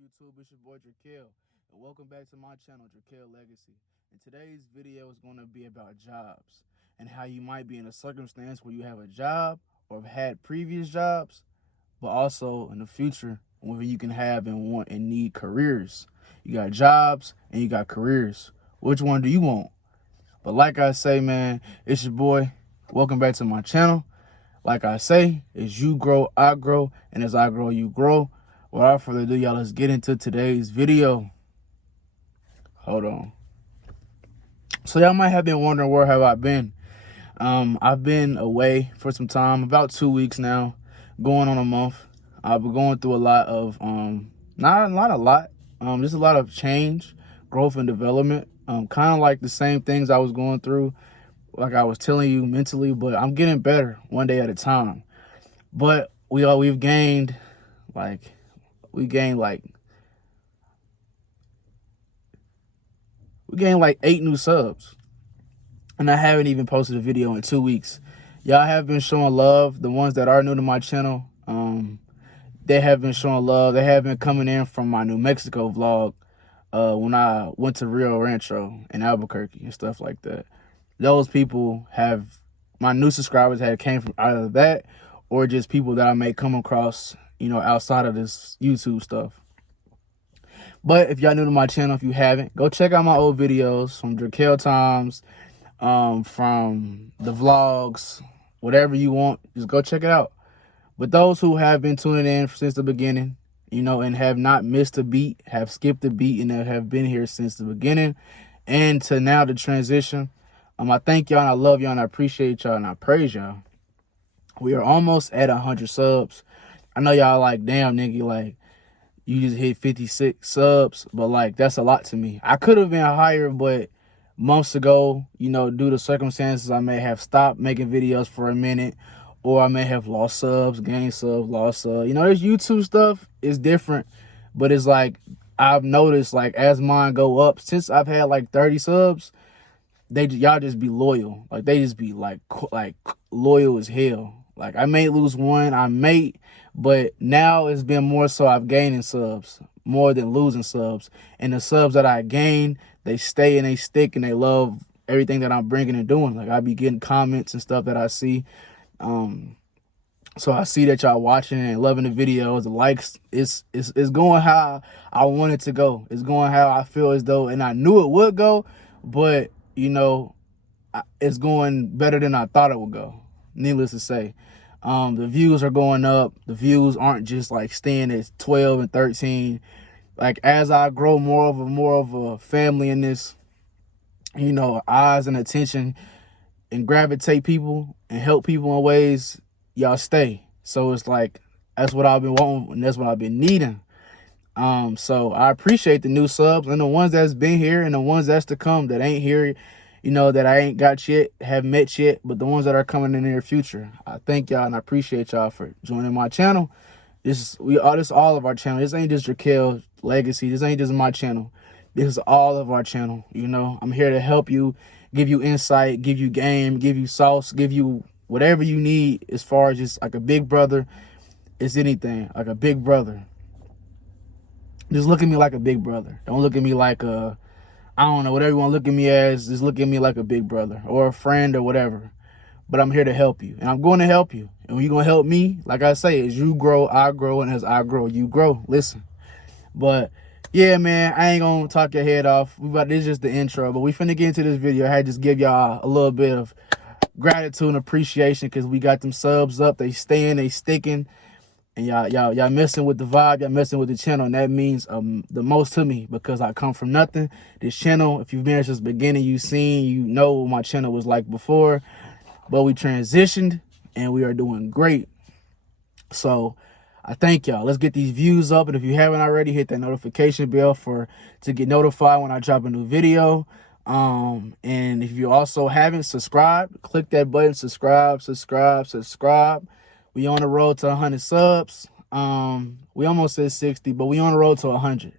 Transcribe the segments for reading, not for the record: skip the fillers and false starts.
YouTube? It's your boy Dra'Quel, and welcome back to my channel, Dra'Quel Legacy. And today's video is going to be about jobs and how you might be in a circumstance where you have a job or have had previous jobs, but also in the future whether you can have and want and need careers. You got jobs and you got careers. Which one do you want? But like I say, man, it's your boy. Welcome back to my channel. Like I say, as you grow, I grow, and as I grow, you grow. Without further ado, y'all, let's get into today's video. Hold on. So y'all might have been wondering, where have I been? I've been away for some time, about 2 weeks now, going on a month. I've been going through a lot of, just a lot of change, growth, and development. Kind of like the same things I was going through, like I was telling you, mentally, but I'm getting better one day at a time. But we've gained like 8 new subs, and I haven't even posted a video in 2 weeks. Y'all have been showing love. The ones that are new to my channel, they have been showing love. They have been coming in from my New Mexico vlog when I went to Rio Rancho in Albuquerque and stuff like that. Those people my new subscribers came from either that or just people that I may come across, outside of this YouTube stuff. But if y'all new to my channel, if you haven't, go check out my old videos from Dra'Quel times, from the vlogs, whatever you want, just go check it out. But those who have been tuning in since the beginning, and have not missed a beat, have skipped a beat, and have been here since the beginning and to now the transition, I thank y'all and I love y'all and I appreciate y'all and I praise y'all. We are almost at 100 subs. I know y'all like, damn, nigga, like, you just hit 56 subs, but like, that's a lot to me. I could have been higher, but months ago, due to circumstances, I may have stopped making videos for a minute, or I may have lost subs, gained subs, lost subs. This YouTube stuff is different, but it's like, I've noticed, like, as mine go up, since I've had like 30 subs, y'all just be loyal. Like, they just be like loyal as hell. Like, I may lose one, but now it's been more so I've gained subs more than losing subs. And the subs that I gain, they stay and they stick and they love everything that I'm bringing and doing. Like, I be getting comments and stuff that I see. So I see that y'all watching and loving the videos, the likes. It's going how I want it to go. It's going how I feel as though, and I knew it would go, but it's going better than I thought it would go. Needless to say, the views are going up. The views aren't just like staying at 12 and 13. Like, as I grow more of a family in this, eyes and attention, and gravitate people and help people in ways, y'all stay. So it's like, that's what I've been wanting and that's what I've been needing. So I appreciate the new subs and the ones that's been here and the ones that's to come that ain't here, that I ain't got yet, haven't met yet, but the ones that are coming in the near future. I thank y'all and I appreciate y'all for joining my channel. This is all of our channel. This ain't just Dra'Quel Legacy. This ain't just my channel. This is all of our channel. I'm here to help you, give you insight, give you game, give you sauce, give you whatever you need as far as just like a big brother. It's anything, like a big brother. Just look at me like a big brother. Don't look at me like I don't know, whatever you want to look at me as. Just look at me like a big brother or a friend or whatever. But I'm here to help you, and I'm going to help you. And when you're going to help me, like I say, as you grow, I grow, and as I grow, you grow. Listen. But yeah, man, I ain't going to talk your head off. This is just the intro, but we finna get into this video. I had to just give y'all a little bit of gratitude and appreciation because we got them subs up. They staying, they sticking. And y'all messing with the vibe, y'all messing with the channel, and that means the most to me because I come from nothing. This channel, if you've been here since the beginning, you know what my channel was like before, but we transitioned and we are doing great. So I thank y'all. Let's get these views up, and if you haven't already, hit that notification bell to get notified when I drop a new video. And if you also haven't subscribed, click that button, subscribe. We on the road to 100 subs. We almost said 60, but we on the road to 100.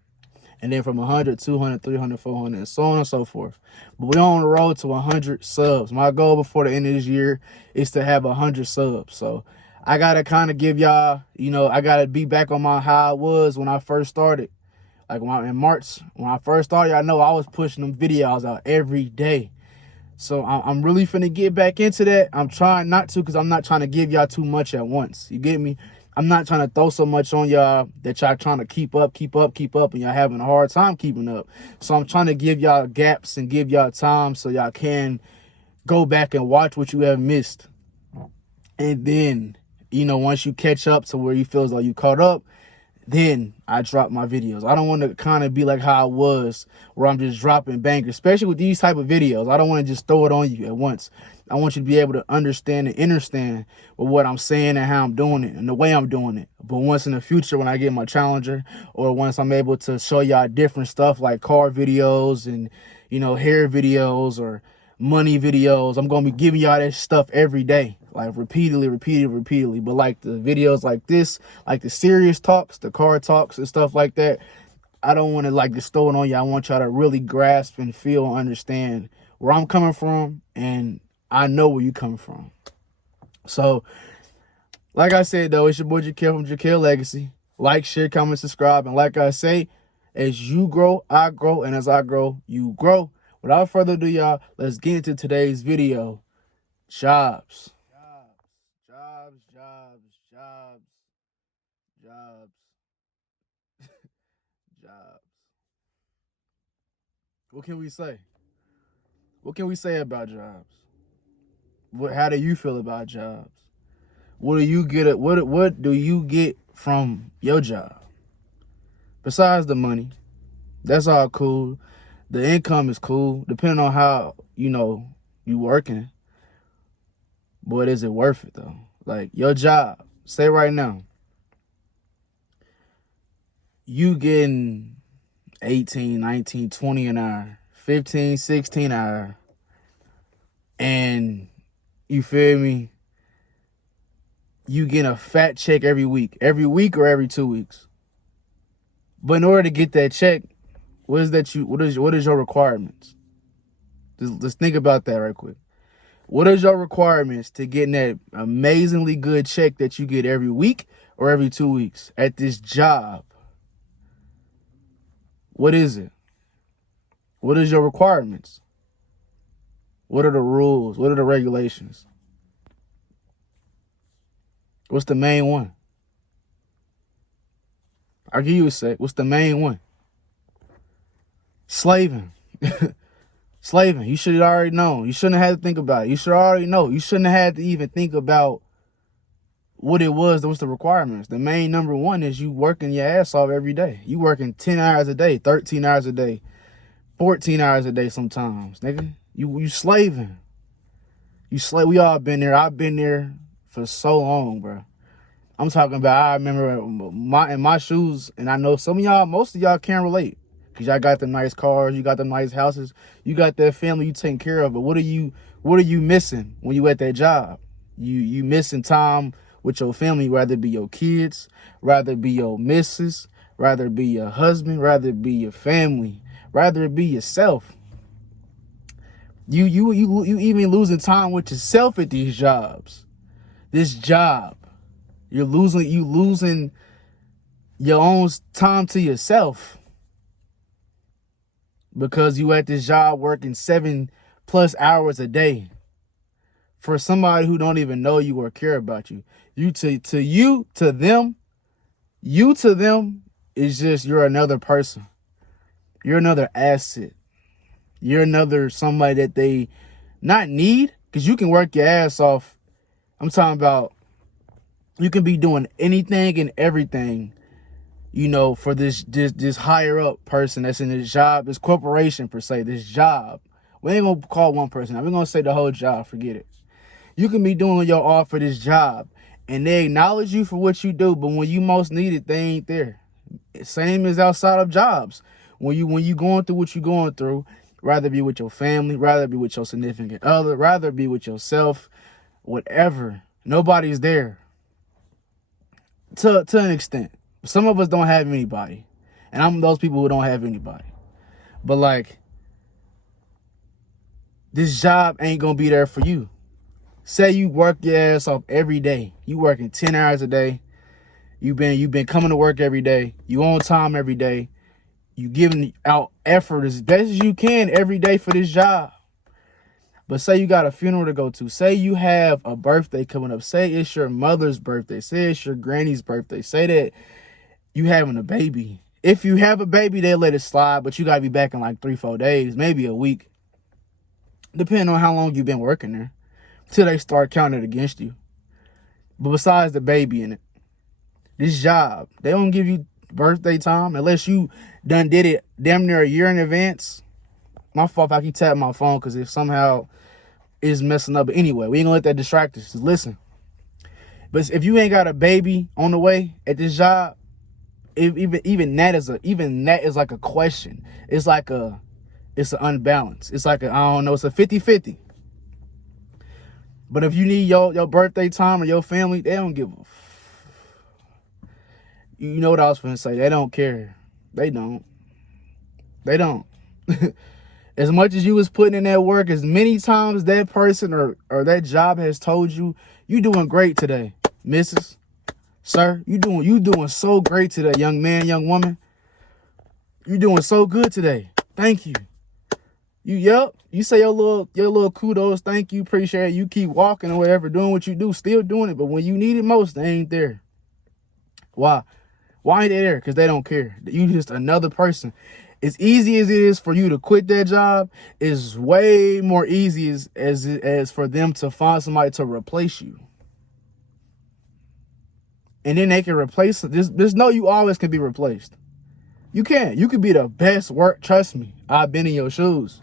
And then from 100, 200, 300, 400, and so on and so forth. But we on the road to 100 subs. My goal before the end of this year is to have 100 subs. So I got to kind of give y'all, I got to be back on how I was when I first started. Like in March, when I first started, I know I was pushing them videos out every day. So I'm really finna get back into that. I'm trying not to, because I'm not trying to give y'all too much at once. You get me? I'm not trying to throw so much on y'all that y'all trying to keep up, and y'all having a hard time keeping up. So I'm trying to give y'all gaps and give y'all time so y'all can go back and watch what you have missed. And then, you know, once you catch up to where you feel as though you caught up, then I drop my videos. I don't want to kind of be like how I was, where I'm just dropping bangers, especially with these type of videos. I don't want to just throw it on you at once. I want you to be able to understand and understand what I'm saying and how I'm doing it and the way I'm doing it. But once in the future, when I get my Challenger, or once I'm able to show y'all different stuff like car videos and, you know, hair videos or money videos, I'm going to be giving y'all that stuff every day. Like repeatedly. But like the videos like this, like the serious talks, the car talks and stuff like that, I don't want to like just throw it on you. I want y'all to really grasp and feel and understand where I'm coming from, and I know where you come from. So, like I said though, it's your boy Dra'Quel from Dra'Quel Legacy. Like, share, comment, subscribe, and like I say, as you grow, I grow, and as I grow, you grow. Without further ado, y'all, let's get into today's video. Jobs. Jobs. What can we say? What can we say about jobs? How do you feel about jobs? What do you get? What do you get from your job? Besides the money, that's all cool. The income is cool, depending on how, you know, you working. But is it worth it though? Like your job, say right now, you getting 18, 19, 20 an hour, 15, 16 an hour, and you feel me? You get a fat check every week or every 2 weeks. But in order to get that check, what is your requirements? Just think about that right quick. What is your requirements to getting that amazingly good check that you get every week or every 2 weeks at this job? What is it? What is your requirements? What are the rules? What are the regulations? What's the main one? I'll give you a sec. What's the main one? Slaving. Slaving. You should have already known. You shouldn't have had to think about it. You should already know. You shouldn't have had to even think about what it was. Those the requirements. The main number one is you working your ass off every day. You working 10 hours a day, 13 hours a day, 14 hours a day sometimes, nigga. You slaving. We all been there. I've been there for so long, bro. I'm talking about, I remember in my shoes, and I know most of y'all can't relate, because y'all got the nice cars, you got the nice houses, you got that family you taking care of. But what are you missing when you at that job? You missing time with your family, rather it be your kids, rather it be your missus, rather it be your husband, rather it be your family, rather it be yourself. You even losing time with yourself at these jobs. This job, you losing your own time to yourself, because you at this job working 7+ hours a day for somebody who don't even know you or care about you. To them is just, you're another person. You're another asset. You're another somebody that they not need, because you can work your ass off. I'm talking about, you can be doing anything and everything, you know, for this higher up person that's in this job, this corporation per se, this job. We ain't gonna call one person. We're gonna say the whole job. Forget it. You can be doing your all for this job, and they acknowledge you for what you do, but when you most need it, they ain't there. Same as outside of jobs. When you going through what you're going through, rather be with your family, rather be with your significant other, rather be with yourself, whatever, nobody's there. To an extent. Some of us don't have anybody, and I'm those people who don't have anybody. But like, this job ain't gonna be there for you. Say you work your ass off every day. You working 10 hours a day. You've been coming to work every day. You on time every day. You giving out effort as best as you can every day for this job. But say you got a funeral to go to. Say you have a birthday coming up. Say it's your mother's birthday. Say it's your granny's birthday. Say that you having a baby. If you have a baby, they'll let it slide, but you got to be back in like 3-4 days, maybe a week. Depending on how long you've been working there. Till they start counting it against you. But besides the baby in it, this job, they don't give you birthday time unless you done did it damn near a year in advance. My fault if I keep tapping my phone because if somehow it's messing up. But anyway, we ain't gonna let that distract us. Just listen. But if you ain't got a baby on the way at this job, even that is like a question. It's an unbalance. It's like I don't know, it's a 50-50. But if you need your birthday time or your family, they don't give a you know what I was gonna say. They don't care. They don't. As much as you was putting in that work, as many times that person or that job has told you, you doing great today, Mrs. Sir. You doing so great today, young man, young woman. You doing so good today. Thank you. You say your little kudos, thank you, appreciate it. You keep walking or whatever, doing what you do, still doing it. But when you need it most, they ain't there. Why? Why ain't they there? Because they don't care. You just another person. As easy as it is for you to quit that job, is way more easy as for them to find somebody to replace you. And then they can replace it. There's no you always can be replaced. You can. You could be the best work. Trust me. I've been in your shoes.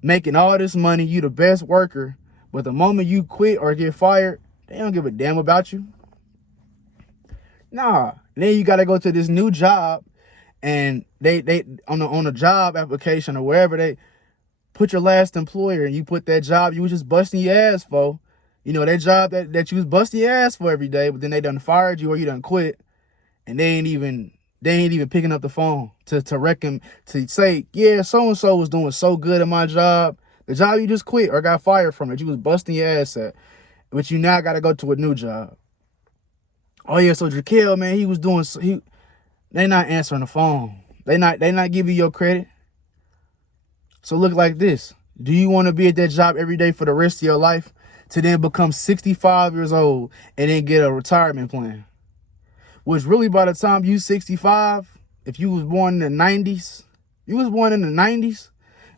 Making all this money. You the best worker. But the moment you quit or get fired, they don't give a damn about you. Nah. Then you got to go to this new job. And they on a job application or wherever, they put your last employer and you put that job you was just busting your ass for. You know, that job that you was busting your ass for every day, but then they done fired you or you done quit. And they ain't even picking up the phone to say, yeah, so-and-so was doing so good at my job. The job you just quit or got fired from that you was busting your ass at. But you now got to go to a new job. Oh, yeah, so Dra'Quel, man, they not answering the phone. They not giving you your credit. So look like this. Do you want to be at that job every day for the rest of your life to then become 65 years old and then get a retirement plan? Which really by the time you 65, if you was born in the 90s,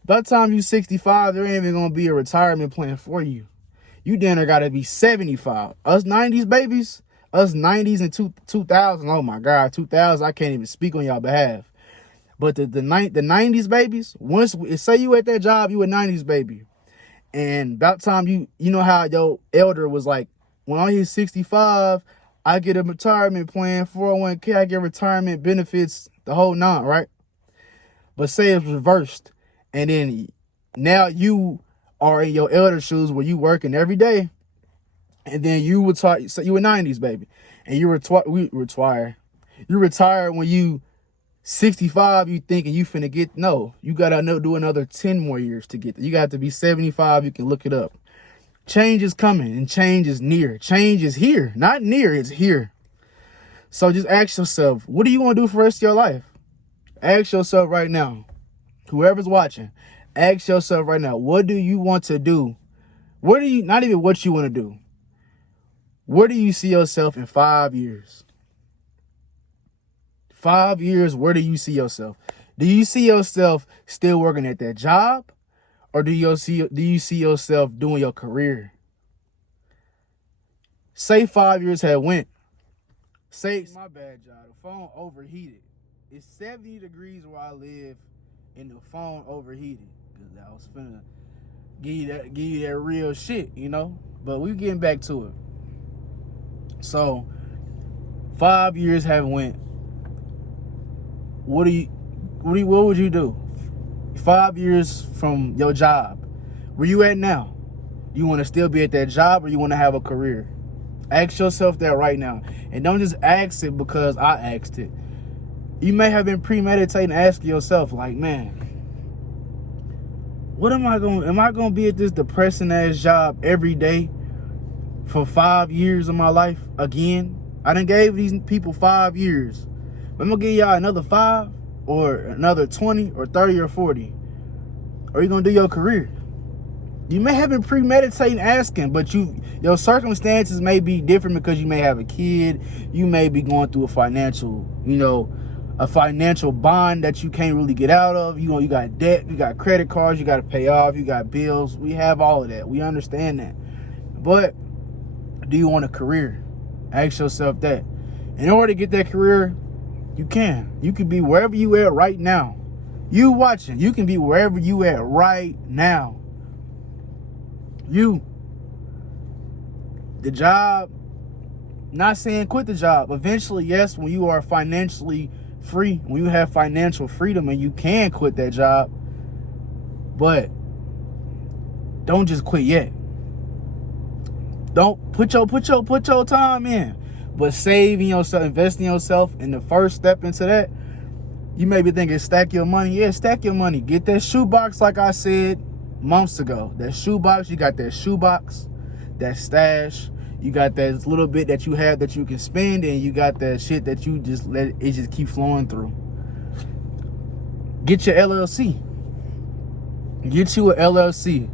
by the time you 65, there ain't even going to be a retirement plan for you. You then got to be 75. Us 90s babies, us 90s and 2000, oh my God, 2000, I can't even speak on y'all behalf. But the 90s babies, once say you at that job, you a 90s baby. And about time you know how your elder was like, when I hit 65, I get a retirement plan, 401k, I get retirement benefits, the whole nine, right? But say it's reversed. And then now you are in your elder shoes where you working every day. And then you retire, so you a 90s baby. And you retire when you 65, you thinking you finna get, no, you gotta do another 10 more years to get there. You got to be 75, you can look it up. Change is coming and change is near. Change is here, not near, it's here. So just ask yourself, what do you want to do for the rest of your life? Ask yourself right now, whoever's watching, ask yourself right now, what do you want to do? Not even what you want to do. Where do you see yourself in 5 years? 5 years, where do you see yourself? Do you see yourself still working at that job? Or do you see yourself doing your career? Say 5 years had went. Say, my bad, y'all. The phone overheated. It's 70 degrees where I live and the phone overheated. Because I was finna give you that real shit, you know? But we getting back to it. So 5 years have went. What would you do? 5 years from your job. Where you at now? You want to still be at that job or you want to have a career? Ask yourself that right now. And don't just ask it because I asked it. You may have been premeditating asking yourself, like, man, am I gonna be at this depressing ass job every day for 5 years of my life again? I done gave these people 5 years. I'm gonna give y'all another 5 or another 20 or 30 or 40. Or you gonna do your career? You may have been premeditating asking, but your circumstances may be different because you may have a kid. You may be going through a financial bond that you can't really get out of. You got debt, you got credit cards, you got to pay off, you got bills. We have all of that. We understand that. But do you want a career? Ask yourself that. In order to get that career, you can. You can be wherever you at right now. You watching, you can be wherever you at right now. The job, not saying quit the job. Eventually, yes, when you are financially free, when you have financial freedom and you can quit that job, but don't just quit yet. Don't put your time in, but save in yourself, invest in yourself. And the first step into that, you may be thinking stack your money. Yeah, stack your money. Get that shoebox like I said months ago. That shoebox, you got that shoebox, that stash, you got that little bit that you have that you can spend, and you got that shit that you just let it just keep flowing through. Get your LLC. Get you a LLC.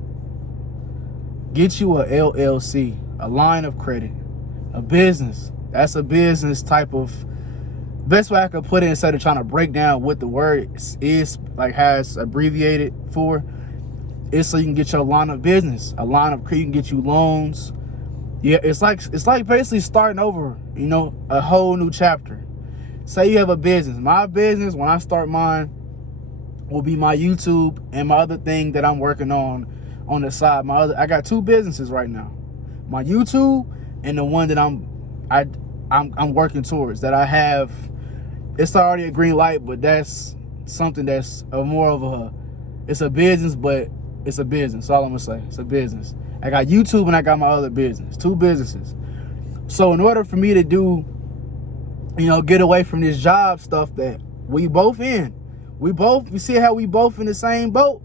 Get you a LLC, a line of credit, a business. That's a business type of, best way I could put it instead of trying to break down what the word is, like has abbreviated for. It's so you can get your line of business, a line of credit. You can get you loans. Yeah, it's like basically starting over, a whole new chapter. Say you have a business. My business, when I start mine, will be my YouTube and my other thing that I'm working on the side. I got 2 businesses right now. My YouTube and the one that I'm working towards, that I have. It's already a green light, but that's something that's it's a business, but it's a business. That's all I'm gonna say. It's a business. I got YouTube and I got my other business. 2 businesses. So in order for me to do, get away from this job stuff that we both in, you see how we both in the same boat?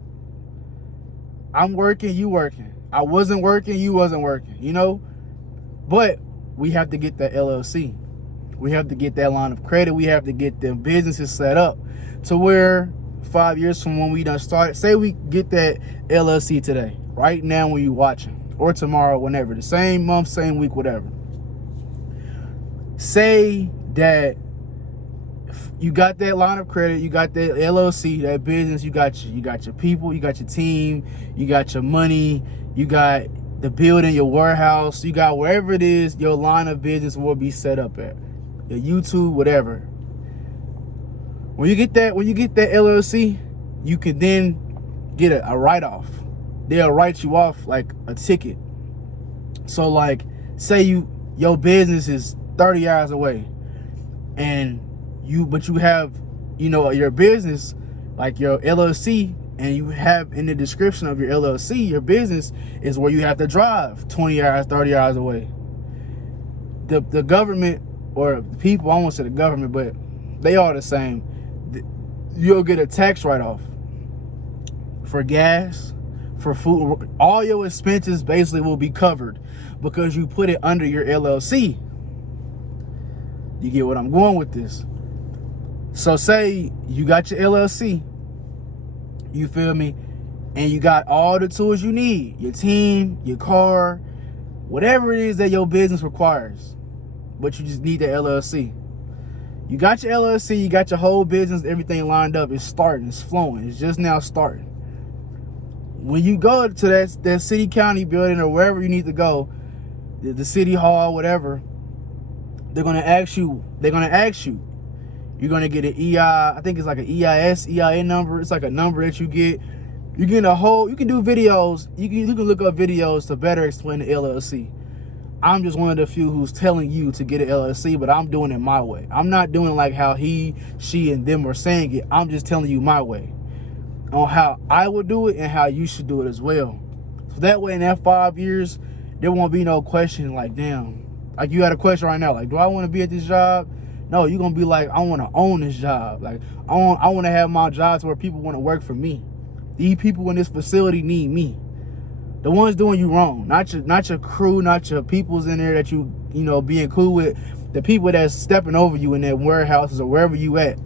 I'm working, you working. I wasn't working, you wasn't working, But we have to get that LLC. We have to get that line of credit. We have to get them businesses set up to where 5 years from when we done start, say we get that LLC today, right now when you watching, or tomorrow, whenever, the same month, same week, whatever. Say that you got that line of credit, you got that LLC, that business, you got your people, you got your team, you got your money, you got the building, your warehouse, you got wherever it is your line of business will be set up at, your YouTube, whatever. When you get that LLC, you can then get a write-off. They'll write you off like a ticket. So like, say your business is 30 hours away, but you have, your business, like your LLC, and you have in the description of your LLC, your business is where you have to drive 20 hours, 30 hours away. The government, or people, I won't say the government, but they are the same. You'll get a tax write-off for gas, for food. All your expenses basically will be covered because you put it under your LLC. You get what I'm going with this? So say you got your LLC, you feel me, and you got all the tools you need, your team, your car, whatever it is that your business requires, but you just need the LLC. You got your LLC, you got your whole business, everything lined up. It's starting, it's flowing, it's just now starting. When you go to that city county building or wherever you need to go, the city hall, whatever, they're gonna ask you. You're gonna get an EI, I think it's like an EIN number. It's like a number that you get. You get you can do videos. You can look up videos to better explain the LLC. I'm just one of the few who's telling you to get an LLC, but I'm doing it my way. I'm not doing it like how he, she, and them are saying it. I'm just telling you my way on how I would do it and how you should do it as well. So that way in that 5 years, there won't be no question like, damn, like you had a question right now, like, do I want to be at this job? No, you're going to be like, I want to own this job. Like, I want to have my job to where people want to work for me. These people in this facility need me. The ones doing you wrong, not your crew, not your peoples in there that you being cool with. the people that's stepping over you in their warehouses or wherever you at,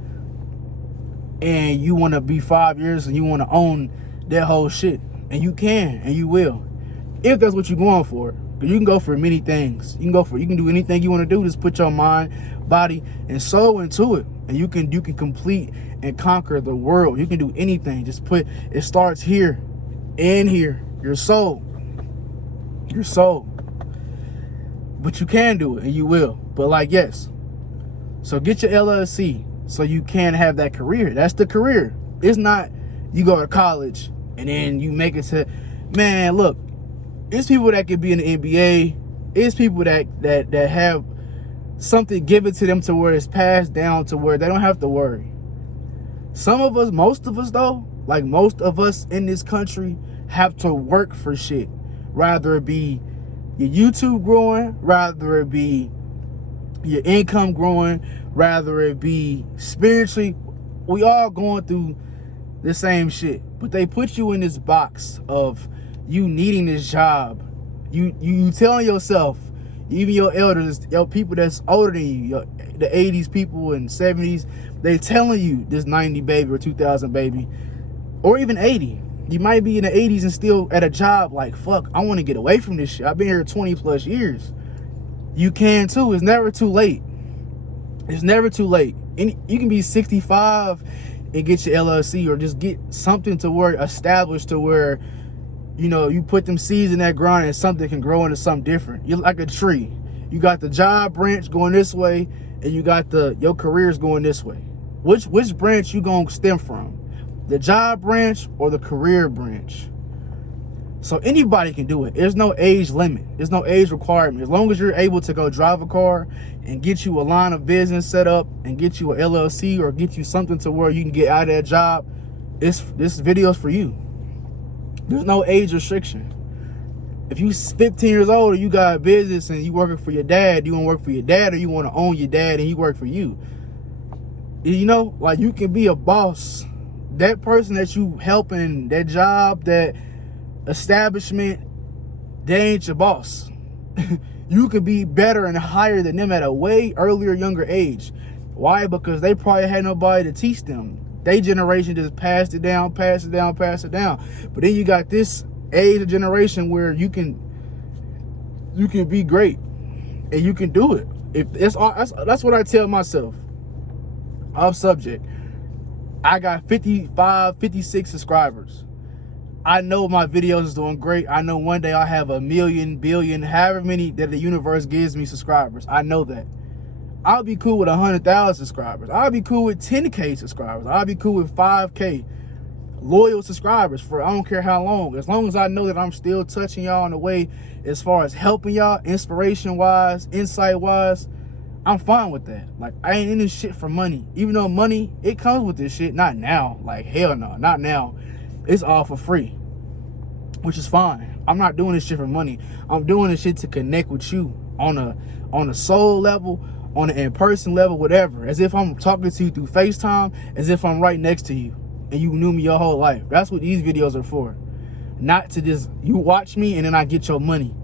and you want to be 5 years and you want to own that whole shit, and you can and you will, if that's what you're going for. But you can go for many things. You can do anything you want to do. Just put your mind, body, and soul into it, and you can complete and conquer the world. You can do anything. Just it starts here and here. Your soul. But you can do it, and you will. But like, yes. So get your LLC so you can have that career. That's the career. It's not you go to college and then you make it to, man, look, it's people that could be in the NBA. It's people that have something given to them to where it's passed down to where they don't have to worry. Some of us, most of us though, like most of us in this country, have to work for shit. Rather it be your YouTube growing, rather it be your income growing, rather it be spiritually. We all going through the same shit. But they put you in this box of you needing this job. You telling yourself, even your elders, your people that's older than you, the 80s people and 70s, they telling you this 90 baby or 2000 baby, or even 80. You might be in the 80s and still at a job like, fuck, I want to get away from this shit. I've been here 20 plus years. You can too. It's never too late. It's never too late. You can be 65 and get your LLC, or just get something to where established to where, you know, you put them seeds in that ground and something can grow into something different. You're like a tree. You got the job branch going this way, and you got your careers going this way. Which branch you gonna stem from? The job branch or the career branch? So anybody can do it. There's no age limit. There's no age requirement. As long as you're able to go drive a car and get you a line of business set up and get you an LLC or get you something to where you can get out of that job, this video's for you. There's no age restriction. If you 15 years old and you got a business and you working for your dad, you want to work for your dad, or you want to own your dad and he work for you. You know, like, you can be a boss. That person that you helping, that job, that establishment, they ain't your boss. You could be better and higher than them at a way earlier, younger age. Why? Because they probably had nobody to teach them. They generation just passed it down. But then you got this age of generation where you can be great and you can do it. If that's what I tell myself. Off subject. I got 55, 56 subscribers. I know my videos is doing great. I know one day I'll have 1 million, billion, however many that the universe gives me subscribers. I know that. I'll be cool with 100,000 subscribers. I'll be cool with 10K subscribers. I'll be cool with 5K loyal subscribers for I don't care how long. As long as I know that I'm still touching y'all in a way as far as helping y'all, inspiration-wise, insight-wise, I'm fine with that. Like, I ain't in this shit for money. Even though money, it comes with this shit. Not now. Like, hell no. Not now. It's all for free, which is fine. I'm not doing this shit for money. I'm doing this shit to connect with you on a soul level, on an in-person level, whatever. As if I'm talking to you through FaceTime, as if I'm right next to you and you knew me your whole life. That's what these videos are for. Not to just, you watch me and then I get your money.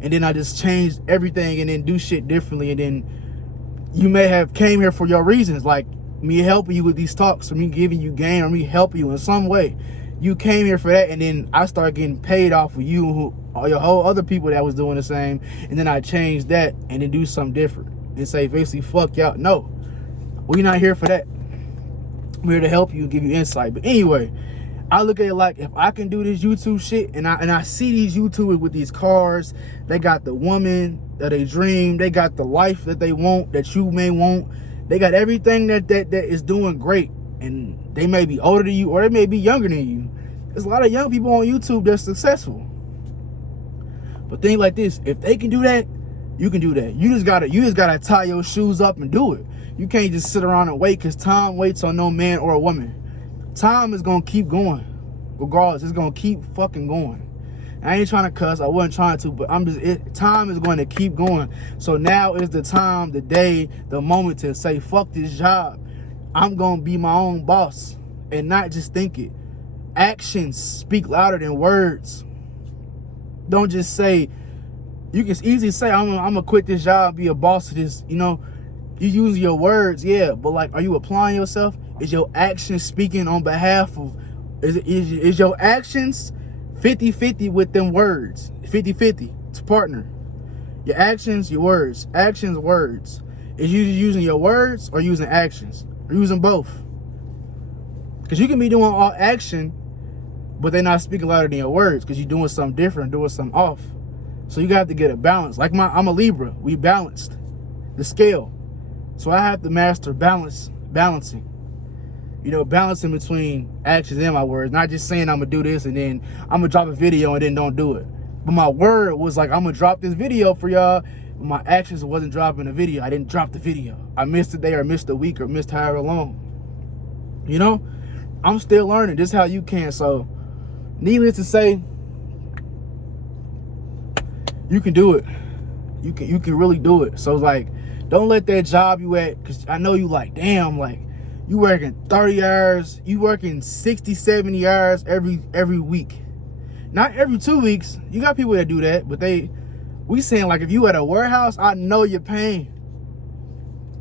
And then I just change everything and then do shit differently. And then you may have came here for your reasons, like me helping you with these talks, or me giving you game, or me helping you in some way. You came here for that, and then I start getting paid off of you, or your whole other people that was doing the same, and then I change that and then do something different and say basically fuck y'all. No, we're not here for that. We're here to help you and give you insight. But anyway, I look at it like, if I can do this YouTube shit, and I see these YouTubers with these cars, they got the woman that they dream, they got the life that they want, that you may want, they got everything that is doing great, and they may be older than you or they may be younger than you. There's a lot of young people on YouTube that's successful. But things like this, if they can do that, you can do that. You just gotta tie your shoes up and do it. You can't just sit around and wait, because time waits on no man or a woman. Time is gonna keep going. Regardless, it's gonna keep fucking going. I ain't trying to cuss, I wasn't trying to, but time is going to keep going. So now is the time, the day, the moment to say, fuck this job. I'm gonna be my own boss and not just think it. Actions speak louder than words. Don't just say, You can easily say, I'm gonna quit this job, be a boss to this, you know. You use your words, yeah, but like, are you applying yourself? Is your actions speaking on behalf of, is your actions 50-50 with them words? 50-50 to partner. Your actions, your words. Actions, words. Is you using your words or using actions? Or using both? Because you can be doing all action, but they're not speaking louder than your words because you're doing something different, doing something off. So you got to get a balance. Like I'm a Libra. We balanced the scale. So I have to master balancing. You know, balancing between actions and my words. Not just saying I'm going to do this and then I'm going to drop a video and then don't do it. But my word was like, I'm going to drop this video for y'all. But my actions wasn't dropping the video. I didn't drop the video. I missed a day or missed a week or missed however long. You know, I'm still learning. This is how you can. So needless to say, you can do it. You can really do it. So like, don't let that job you at, because I know you like, damn, like you working 30 hours, you working 60, 70 hours every week. Not every 2 weeks. You got people that do that, but we saying like, if you at a warehouse, I know your pain.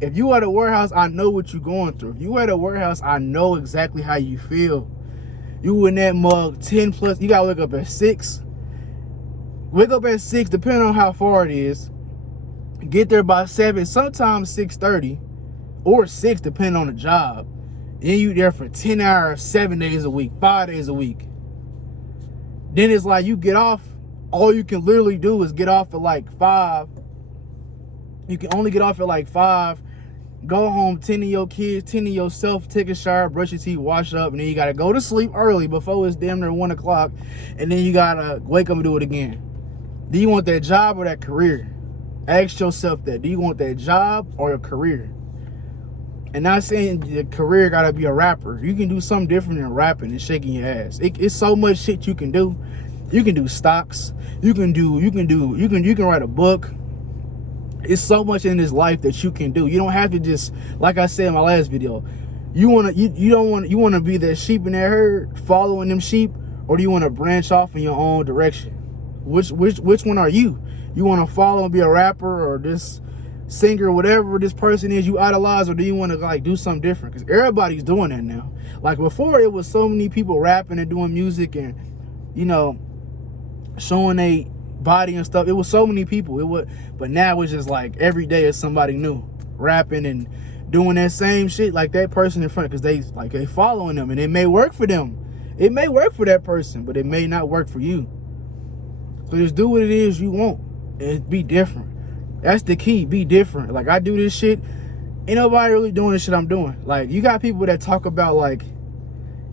If you at a warehouse, I know what you're going through. If you at a warehouse, I know exactly how you feel. You in that mug 10 plus, you gotta wake up at 6. Wake up at 6, depending on how far it is. Get there by 7, sometimes 6:30 or 6, depending on the job. Then you there for 10 hours, 7 days a week, 5 days a week. Then it's like you get off, all you can literally do is get off at like 5. You can only get off at like 5, go home, tend to your kids, tend to yourself, take a shower, brush your teeth, wash up, and then you gotta go to sleep early before it's damn near 1 o'clock, and then you gotta wake up and do it again. Do you want that job or that career? Ask yourself that. Do you want that job or a career? And not saying your career gotta be a rapper. You can do something different than rapping and shaking your ass. It's so much shit you can do. You can do stocks. You can write a book. It's so much in this life that you can do. You don't have to just, like I said in my last video, you wanna be that sheep in that herd, following them sheep, or do you want to branch off in your own direction? Which one are you? You want to follow and be a rapper or this singer, whatever this person is you idolize, or do you want to like do something different? Because everybody's doing that now. Like before, it was so many people rapping and doing music and, you know, showing a body and stuff. It was so many people. But now it's just like every day is somebody new rapping and doing that same shit like that person in front, because they following them, and it may work for them. It may work for that person, but it may not work for you. So just do what it is you want and be different. That's the key. Be different. Like I do this shit. Ain't nobody really doing the shit I'm doing. Like you got people that talk about like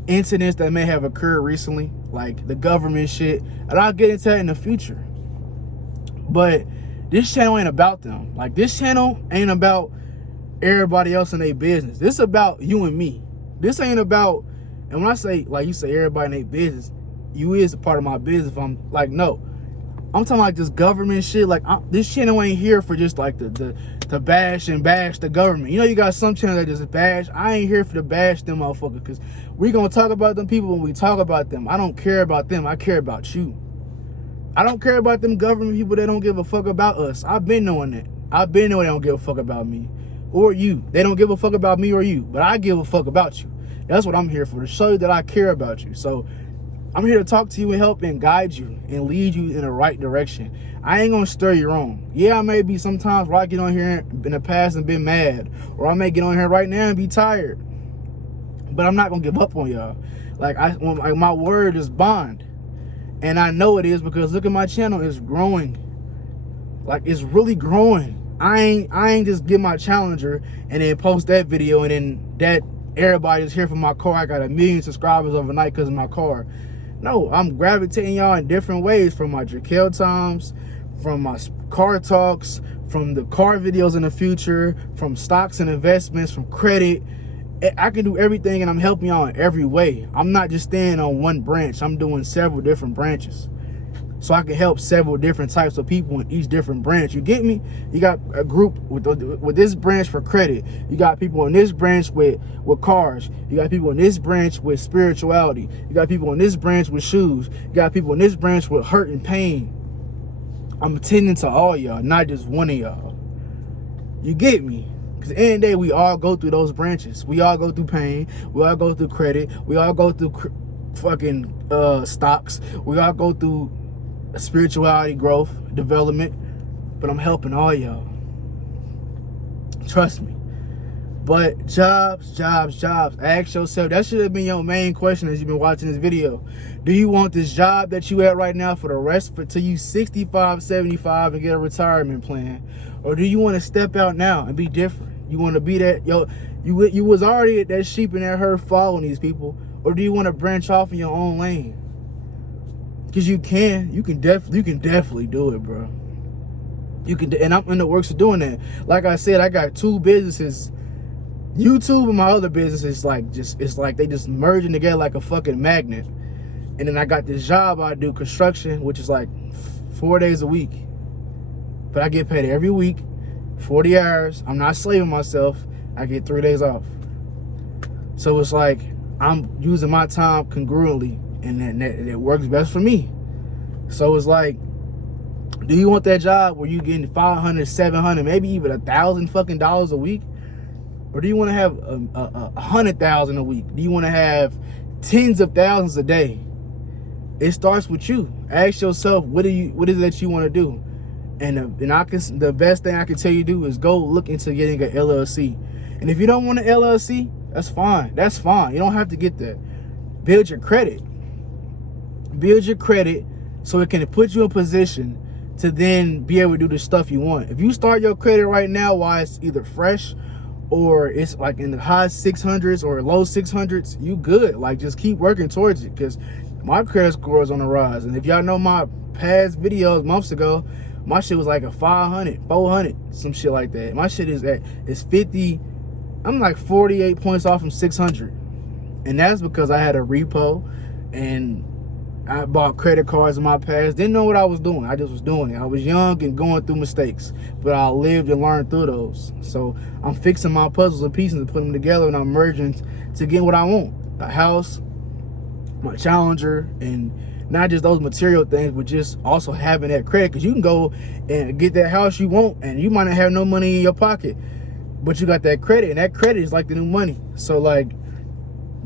incidents that may have occurred recently, like the government shit, and I'll get into that in the future. But this channel ain't about them. Like this channel ain't about everybody else in their business. This is about you and me. This ain't about, and when I say, like you say everybody in their business, you is a part of my business. If I'm like, no, I'm talking like this government shit. Like this channel ain't here for just like the bash the government. You know, you got some channels that just bash. I ain't here for to bash them motherfuckers, because we gonna talk about them people when we talk about them. I don't care about them. I care about you. I don't care about them government people that don't give a fuck about us. I've been knowing that. I've been knowing they don't give a fuck about me or you. They don't give a fuck about me or you, but I give a fuck about you. That's what I'm here for, to show you that I care about you. So I'm here to talk to you and help and guide you and lead you in the right direction. I ain't gonna stir you wrong. Yeah, I may be sometimes where I get on here in the past and been mad, or I may get on here right now and be tired. But I'm not gonna give up on y'all. Like my word is bond. And I know it is, because look at my channel, it's growing. Like it's really growing. I ain't just get my challenger and then post that video and then that everybody's here for my car. I got 1 million subscribers overnight because of my car. No, I'm gravitating y'all in different ways, from my Dra'Quel times, from my car talks, from the car videos in the future, from stocks and investments, from credit. I can do everything, and I'm helping y'all in every way. I'm not just staying on one branch. I'm doing several different branches, so I can help several different types of people in each different branch. You get me? You got a group with this branch for credit. You got people in this branch with cars. You got people in this branch with spirituality. You got people in this branch with shoes. You got people in this branch with hurt and pain. I'm attending to all y'all, not just one of y'all. You get me? Because at the end of the day, we all go through those branches. We all go through pain. We all go through credit. We all go through fucking stocks. We all go through spirituality, growth, development. But I'm helping all y'all. Trust me. But jobs. Ask yourself, that should have been your main question as you've been watching this video. Do you want this job that you at right now for the rest, till you 65, 75 and get a retirement plan? Or do you want to step out now and be different? You want to be that, you was already at that sheep in that herd following these people. Or do you want to branch off in your own lane? Because you can definitely do it, bro. You can, and I'm in the works of doing that. Like I said, I got 2 businesses. YouTube and my other business is like it's like they just merging together like a fucking magnet. And then I got this job I do, construction, which is like 4 days a week. But I get paid every week, 40 hours. I'm not slaving myself. I get 3 days off. So it's like I'm using my time congruently, and that works best for me. So it's like, do you want that job where you getting 500, 700, maybe even $1,000 fucking dollars a week? Or do you want to have 100,000 a week? Do you want to have tens of thousands a day? It starts with you. Ask yourself, what is it that you want to do? And the best thing I can tell you to do is go look into getting an LLC. And if you don't want an LLC, that's fine. That's fine. You don't have to get that. Build your credit. Build your credit so it can put you in a position to then be able to do the stuff you want. If you start your credit right now while it's either fresh or it's like in the high 600s or low 600s, you good. Like, just keep working towards it, because my credit score is on the rise. And if y'all know my past videos months ago, my shit was like a 500, 400, some shit like that. My shit is 50. I'm like 48 points off from 600. And that's because I had a repo and I bought credit cards in my past. Didn't know what I was doing. I just was doing it. I was young and going through mistakes, but I lived and learned through those. So I'm fixing my puzzles and pieces and putting them together, and I'm merging to get what I want. A house, my Challenger, and not just those material things, but just also having that credit. Because you can go and get that house you want, and you might not have no money in your pocket, but you got that credit, and that credit is like the new money. So like,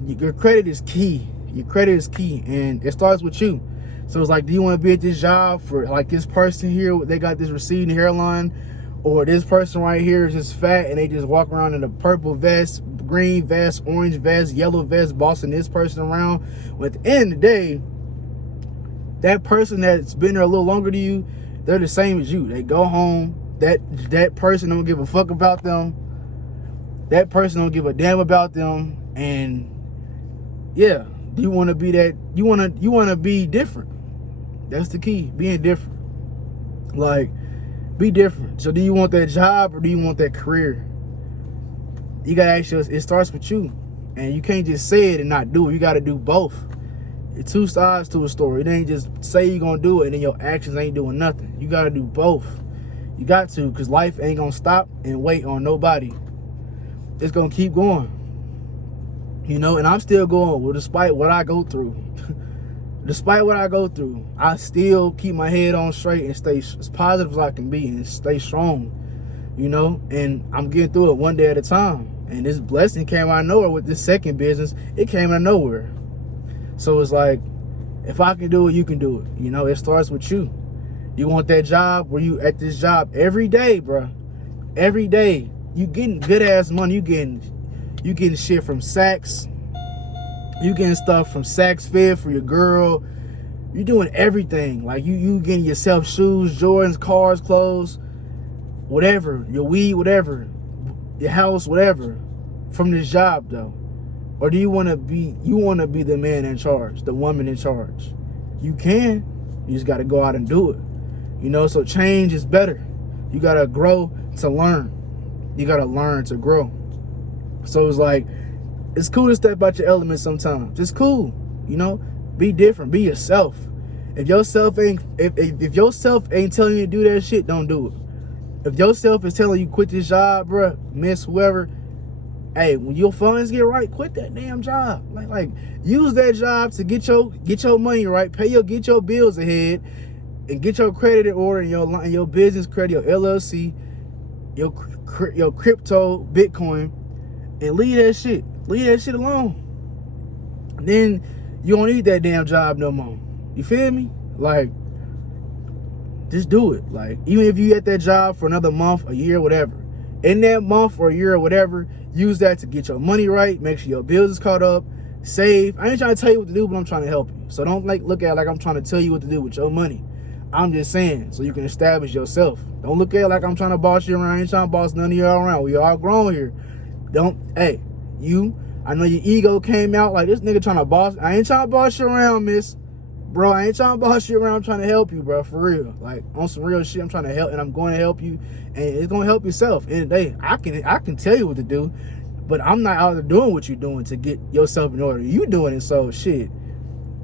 your credit is key. Your credit is key, and it starts with you. So it's like, do you want to be at this job for like this person here, they got this receding hairline, or this person right here is just fat and they just walk around in a purple vest, green vest, orange vest, yellow vest, bossing this person around? Well, at the end of the day, that person that's been there a little longer than you, they're the same as you. They go home, that person don't give a fuck about them, that person don't give a damn about them. And yeah, you want to be that, you want to be different. That's the key, being different. Like, be different. So do you want that job or do you want that career? You got to ask yourself, it starts with you. And you can't just say it and not do it. You got to do both. It's 2 sides to a story. It ain't just say you're going to do it and then your actions ain't doing nothing. You got to do both. You got to, because life ain't going to stop and wait on nobody. It's going to keep going. You know, and I'm still going. Well, despite what I go through, I still keep my head on straight and stay as positive as I can be and stay strong, you know, and I'm getting through it one day at a time. And this blessing came out of nowhere with this second business. It came out of nowhere. So it's like, if I can do it, you can do it. You know, it starts with you. You want that job where you at this job every day, bro. Every day. You getting good ass money. You getting shit from Saks. You getting stuff from Saks Fit for your girl. You doing everything. Like you getting yourself shoes, Jordans, cars, clothes, whatever, your weed, whatever, your house, whatever, from this job though. Or do you want to be the man in charge, the woman in charge? You can. You just got to go out and do it. You know, so change is better. You got to grow to learn. You got to learn to grow. So it's like, it's cool to step out your element sometimes. It's cool, you know. Be different. Be yourself. If yourself ain't telling you to do that shit, don't do it. If yourself is telling you quit this job, bruh, miss whoever, hey, when your funds get right, quit that damn job. Like use that job to get your money right, get your bills ahead, and get your credit in order, and your business credit, your LLC, your crypto, Bitcoin, and leave that shit alone. Then you don't need that damn job no more. You feel me? Like, just do it. Like, even if you at that job for another month, a year, whatever, in that month or a year or whatever, use that to get your money right, make sure your bills is caught up, save. I ain't trying to tell you what to do, but I'm trying to help you. So don't look at it like I'm trying to tell you what to do with your money. I'm just saying, so you can establish yourself. Don't look at it like I'm trying to boss you around. I ain't trying to boss none of y'all around. We all grown here. Hey, I know your ego came out like this nigga trying to boss. I ain't trying to boss you around, miss. Bro, I ain't trying to boss you around. I'm trying to help you, bro, for real. Like, on some real shit, I'm trying to help, and I'm going to help you, and it's going to help yourself. And hey, I can tell you what to do, but I'm not out there doing what you're doing to get yourself in order. You doing it, so shit.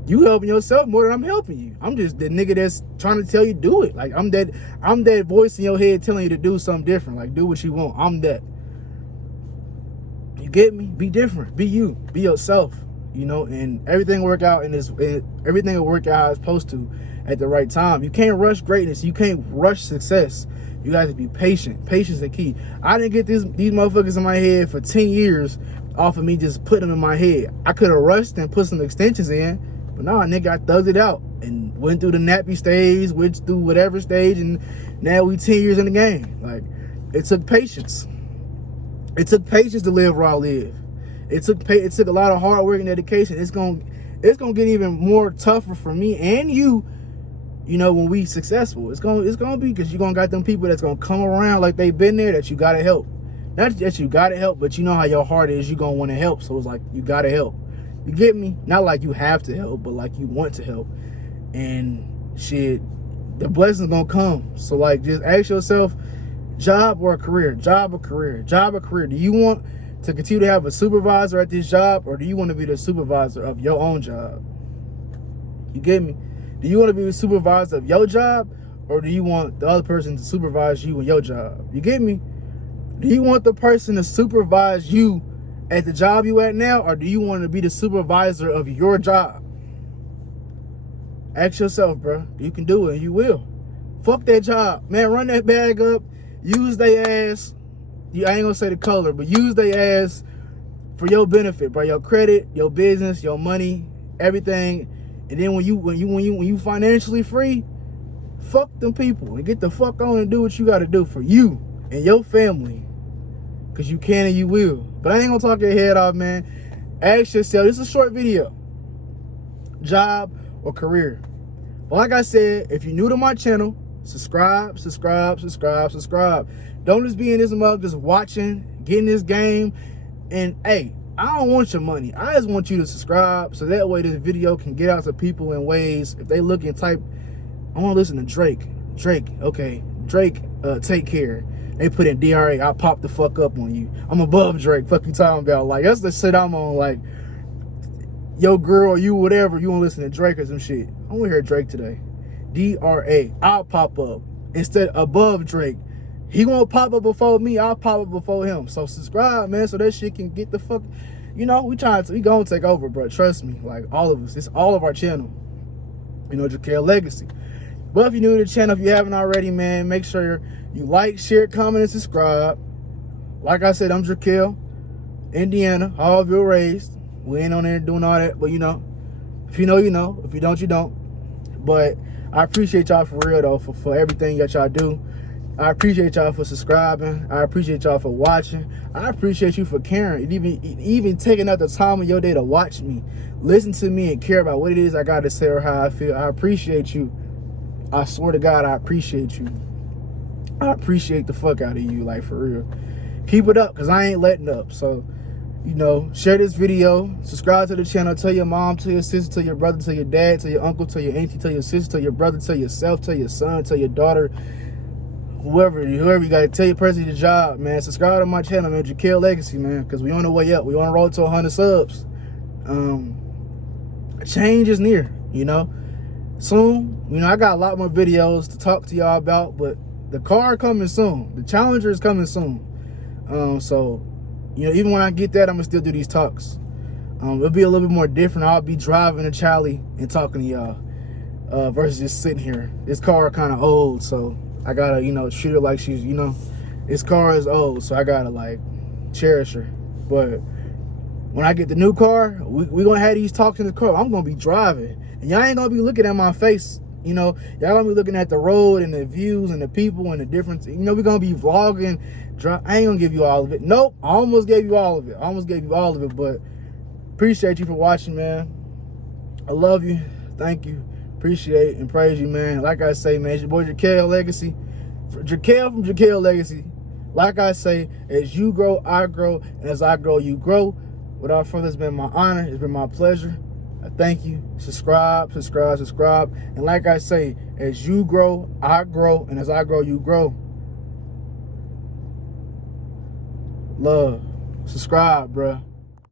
You helping yourself more than I'm helping you. I'm just the nigga that's trying to tell you do it. Like, I'm that voice in your head telling you to do something different. Like, do what you want. I'm that. You get me? Be different. Be you. Be yourself. You know, and everything will work out everything will work out how it's supposed to at the right time. You can't rush greatness. You can't rush success. You got to be patient. Patience is key. I didn't get these motherfuckers in my head for 10 years off of me just putting them in my head. I could have rushed and put some extensions in, but nah, nigga, I thugged it out and went through the nappy stage, went through whatever stage, and now we 10 years in the game. Like, it took patience. It took patience to live where I live. It took a lot of hard work and dedication. It's gonna get even more tougher for me and you know, when we successful. It's gonna be, because you're gonna got them people that's gonna come around like they've been there that you gotta help. Not that you gotta help, but you know how your heart is, you gonna want to help. So it's like, you gotta help. You get me? Not like you have to help, but like you want to help. And shit, the blessings gonna come. So like, just ask yourself, job or career? Job or career? Job or career? Do you want to continue to have a supervisor at this job, or do you want to be the supervisor of your own job? You get me? Do you want to be the supervisor of your job, or do you want the other person to supervise you in your job? You get me? Do you want the person to supervise you at the job you at now, or do you want to be the supervisor of your job? Ask yourself, bro. You can do it, and you will. Fuck that job, man. Run that bag up. Use their ass. I ain't gonna say the color, but use their ass for your benefit, bro. Your credit, your business, your money, everything. And then when you financially free, fuck them people and get the fuck on and do what you gotta do for you and your family. Cause you can and you will. But I ain't gonna talk your head off, man. Ask yourself, this is a short video. Job or career? But like I said, if you're new to my channel, subscribe. Don't just be in this mug just watching, getting this game. And hey, I don't want your money. I just want you to subscribe, so that way this video can get out to people in ways. If they look and type, I want to listen to Drake, okay, Drake, take care. They put in DRA, I'll pop the fuck up on you. I'm above Drake, fuck you talking about. Like, that's the shit I'm on. Like, yo girl, or you whatever, you want to listen to Drake or some shit. I want to hear Drake today. DRA, I'll pop up. Instead, above Drake. He won't pop up before me, I'll pop up before him. So subscribe, man, so that shit can get the fuck, you know, we gonna take over, bro. Trust me, like, all of us. It's all of our channel. You know, Dra'Quel Legacy. But if you're new to the channel, if you haven't already, man, make sure you like, share, comment, and subscribe. Like I said, I'm Dra'Quel, Indiana, Hallville raised. We ain't on there doing all that, but you know, if you know, you know. If you don't, you don't. But I appreciate y'all for real, though, for everything that y'all do. I appreciate y'all for subscribing. I appreciate y'all for watching. I appreciate you for caring. And even taking out the time of your day to watch me, listen to me, and care about what it is I got to say or how I feel. I appreciate you. I swear to God, I appreciate you. I appreciate the fuck out of you, like, for real. Keep it up, because I ain't letting up. So, you know, share this video, subscribe to the channel, tell your mom, tell your sister, tell your brother, tell your dad, tell your uncle, tell your auntie, tell your sister, tell your brother, tell yourself, tell your son, tell your daughter, whoever you got to tell your person your job, man. Subscribe to my channel, man. Dra'Quel Legacy, man, because we on the way up. We on the road to 100 subs. Change is near, you know. Soon, you know, I got a lot more videos to talk to y'all about, but the car coming soon. The Challenger is coming soon. So, you know, even when I get that, I'm gonna still do these talks. It'll be a little bit more different. I'll be driving a Charlie and talking to y'all. versus just sitting here. This car kind of old, so I gotta, you know, treat her like she's, you know, this car is old, so I gotta like cherish her. But when I get the new car, we gonna have these talks in the car. I'm gonna be driving, and y'all ain't gonna be looking at my face. You know, y'all gonna be looking at the road and the views and the people and the difference. You know, we gonna be vlogging. I ain't gonna give you all of it. Nope, I almost gave you all of it. I almost gave you all of it, but appreciate you for watching, man. I love you. Thank you. Appreciate and praise you, man. Like I say, man, it's your boy Dra'Quel Legacy. Dra'Quel from Dra'Quel Legacy. Like I say, as you grow, I grow, and as I grow, you grow. Without further, it's been my honor. It's been my pleasure. I thank you. Subscribe, subscribe, subscribe. And like I say, as you grow, I grow, and as I grow, you grow. Love. Subscribe, bruh.